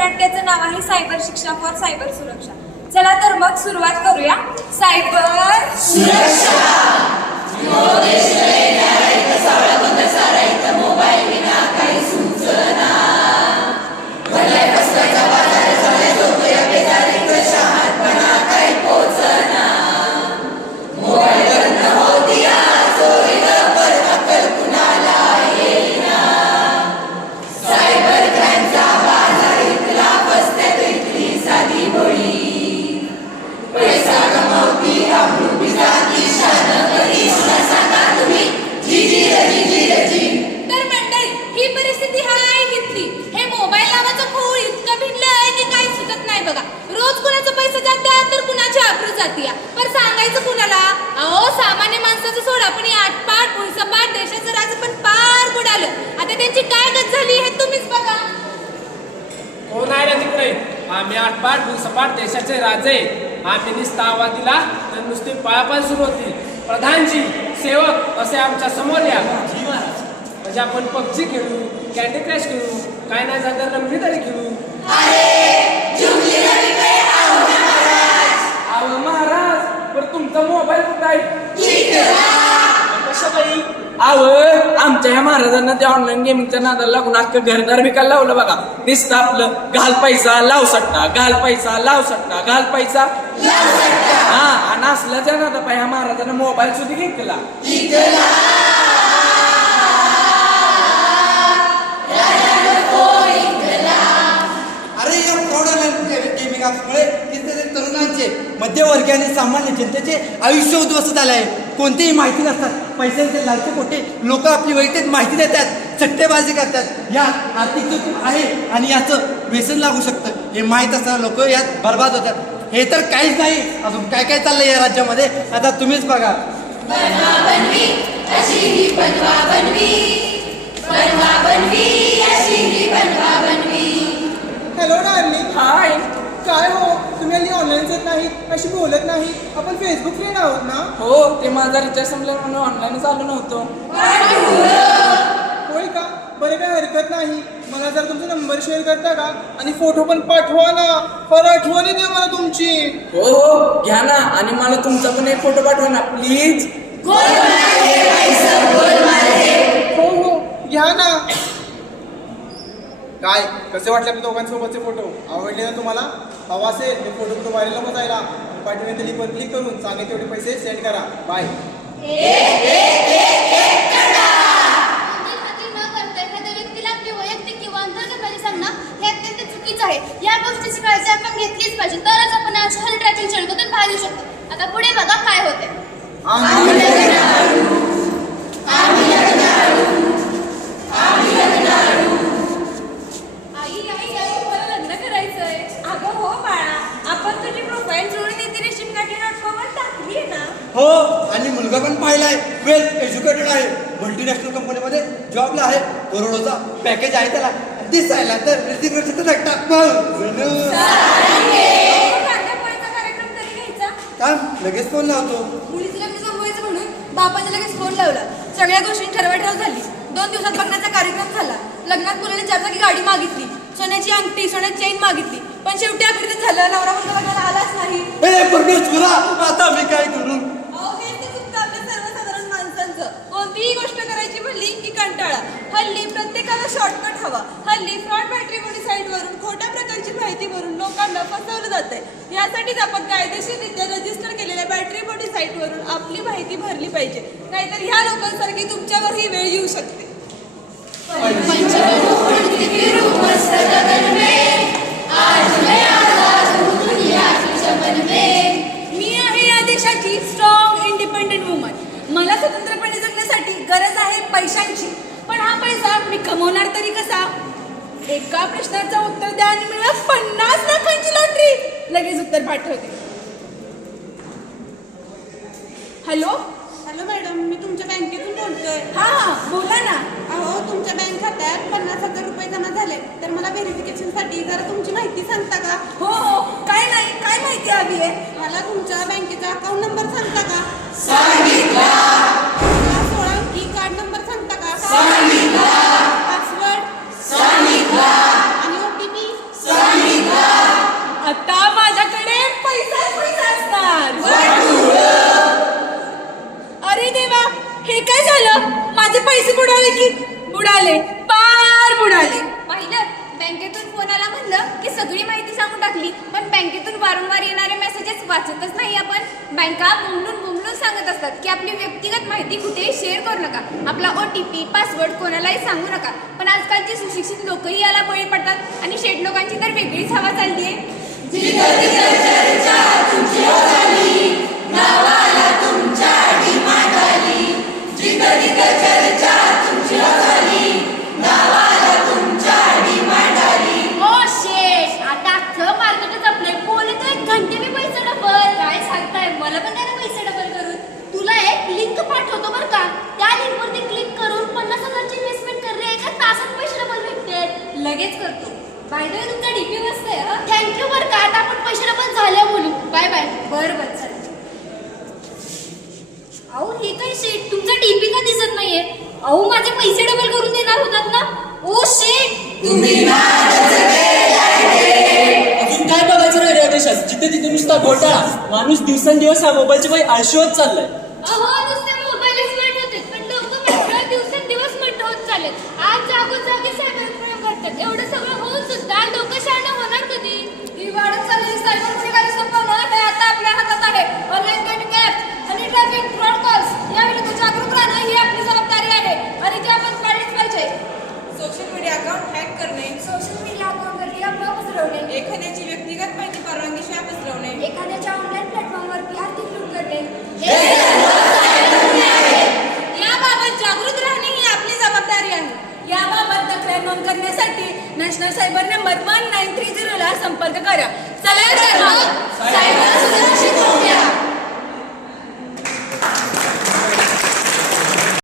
नाट्याचं नाव आहे सायबर शिक्षा for cyber सुरक्षा. चला तर मग सुरुवात करूया. सायबर सुरक्षा. सपाट देशाचे राजे आम्ही नुसता आवाज दिला तर नुसती पळापळ सुरू होती. प्रधानजी सेवक असे आमच्यासमोर या. म्हणजे आपण पबजी खेळू कॅन्डी क्रॅश खेळू काय नाही झालं रमणी तरी खेळू. अहो महाराज पण तुमचा मोबाईल कुठं आहे? कशापायी आव आमच्या ह्या महाराजांना त्या ऑनलाईन गेमिंगच्या नादाला लागून अख्खं घरदार विकायला लावलं बघा. नुसतं आपलं घाल पैसा लाव सट्टा घाल पैसा लाव सट्टा घाल पैसा हा आणि असल्याच्या नादा ह्या महाराजांना मोबाईल सुद्धा घेतला. अरे या प्रौढ गेमिंग ॲप्समुळे कितीतरी तरुणांचे मध्यवर्गीय आणि सामान्य जनतेचे आयुष्य उद्ध्वस्त झाले आहे. कोणतीही माहिती नसतात. पैशांचे लालचे पोटे लोक आपली वैयक्तिक माहिती देतात सट्टेबाजी करतात. या आर्थिक जोखीम आहे आणि याचं व्यसन लागू शकतं. हे माहीत असताना लोक यात बर्बाद होतात. हे तर काहीच नाही. अजून काय काय चाललंय या राज्यामध्ये? आता तुम्हीच बघा. बनवा बनवी अशी ही बनवा बनवी बनवा बनवी अशी ही बनवा बनवी हॅलो डार्लिंग हाय काय हो तुम्ही हल्ली ऑनलाईन येत नाही अशी बोलत नाही. आपण फेसबुक फ्रेंड आहोत ना? हो ते माझा रिचार्ज संपला म्हणून ऑनलाईन आलो नव्हतो. होय का? बरं काय हरकत नाही. मला जर तुमचा नंबर शेअर करता का? आणि फोटो पण पाठवा ना. पर आठवण येते मला तुमची. हो हो घ्या ना. आणि मला तुमचा पण एक फोटो पाठवा ना प्लीज हो हो घ्या ना. काय? कसे वाटले आपल्या दोघांसोबतचे फोटो आवडले ना तुम्हाला? हवा असेल ते फोटो फोटो व्हायरल नको जायला पाठवण्यात लिंकवर क्लिक करून सांगे तेवढे पैसे सेंड करा. बाय खात्री न करता एखाद्या व्यक्तीला आपली वैयक्तिक किंवा अंतर्गत माहिती सांगणं हे अत्यंत चुकीचं आहे या गोष्टीची काळजी आपण घेतलीच पाहिजे तरच आपण या शहर ट्रॅकिंग चळवळीतून बाहेर येऊ शकतो आता पुढे बघा काय होते आई आई आई मला लग्न करायचंय अगं हो बाळा आपण तुझी प्रोफाईल जोडून येते रेशीम काठी डॉट कॉम वर टाकली आहे ना हो आणि मुलगा पण पाहिलाय. वेल एज्युकेटेड आहे. मल्टीनॅशनल कंपनीमध्ये जॉबला आहे. करोडोचा पॅकेज आहे त्याला. दिसायला तर ऋतिक घ्यायचा थांब लगेच फोन लावतो. मुलीचं लग्न जमवायचं म्हणून बापाने लगेच फोन लावला. सगळ्या गोष्टी ठरवाठरव झाली. दोन दिवसात बघण्याचा कार्यक्रम झाला. लग्नात मुलाने चार चाकी गाडी मागितली. सोन्याची अंगठी सोन्याची चेन मागितली. पण शेवटी अखेर झालं. नवरा मुलगा बघायला आलाच नाही. कंटाळा हल्ली प्रत्येकाला शॉर्टकट हवा हल्ली फ्रॉड बॅटरी बॉडी साईटवरून खोट्या प्रकारची माहिती भरून लोकांना फसवलं जात आहे यासाठीच आपण कायदेशीररित्या रजिस्टर केलेल्या बॅटरी बॉडी साईटवरून आपली माहिती भरली पाहिजे नाहीतर ह्या लोकांसारखी तुमच्यावर ही वेळ येऊ शकते एका प्रश्नाचं उत्तर द्या आणि मिळा पन्नास लाखांची लॉटरी. लगेच उत्तर पाठवते. हॅलो? हॅलो मॅडम मी तुमच्या बँकेतून बोलतोय. हा बोला ना. अहो तुमच्या बँक खात्यात पन्नास हजार रुपये जमा झाले. तर मला व्हेरिफिकेशनसाठी जरा तुमची माहिती सांगता का? हो हो. काय नाही काय माहिती हवी आहे? मला तुमच्या बँकेचा अकाउंट नंबर सांगता का? सांगितला. माझे पैसे बुडाले की? बुडाले. पार बुडाले. पाहिलं? बँकेतून फोन आला म्हणलं की सगळी माहिती सांगून टाकली. पण बँकेतून वारंवार येणारे मेसेजेस वाचतच नाही आपण. बँका बोंबलून बोंबलून सांगत असतात की आपली व्यक्तिगत माहिती कुठेही शेअर करू नका. आपला ओ टी पी पासवर्ड कोणालाही सांगू नका. पण आजकालची सुशिक्षित लोकही याला बळी पडतात. आणि शेठ लोकांची तर वेगळीच हवा चालली आहे करतो बाय द वे तुमचा डीपी मस्त आहे? थँक्यू बरं का आता आपण पैसे डबल झाले बोलू. बाय बाय बरं बरं चालेल अहो हे काय शेट तुमचा डीपी का दिसत नाहीये? अहो माझे पैसे डबल करून देणार होतात ना? ओ शेट अजून काय बघायचं नाही रे या देशात जिथे तिथे नुसता घोटाळा. माणूस दिवसेंदिवस हा मोबाईलची काही आळशी होत चाललाय अहो नुसते मोबाईलच मिळत होते पण लोक मात्र दिवसेंदिवस मिळत होत चालेत आज जागोजागी सायबर क्राईम करतात एवढं सगळं होऊन सुद्धा लोक शहाणं होणार कधी ही वाढत चाललेली सायबर गुन्हेगारी संपवणं हे आता आपल्या हातात आहे ऑनलाईन गेमिंग ऍप आणि ट्रॅफिक फ्रॉड कॉल्स याविरुद्ध जागरूक राहणं ही आपली जबाबदारी आहे आणि ते आपण पाळलीच पाहिजे सोशल मीडिया अकाउंट हॅक करणे. सोशल मीडिया अकाउंटवरती अफवा पसरवणे. एखाद्याची व्यक्तिगत माहिती परवानगीशिवाय पसरवणे. एखाद्याच्या ऑनलाईन प्लॅटफॉर्मवरती आर्थिक लूट करणे. याबाबत जागृत राहणे ही आपली जबाबदारी आहे. याबाबत तक्रार नोंद करण्यासाठी national cyber number one nine three झिरोला संपर्क करा. चला तर मग सायबर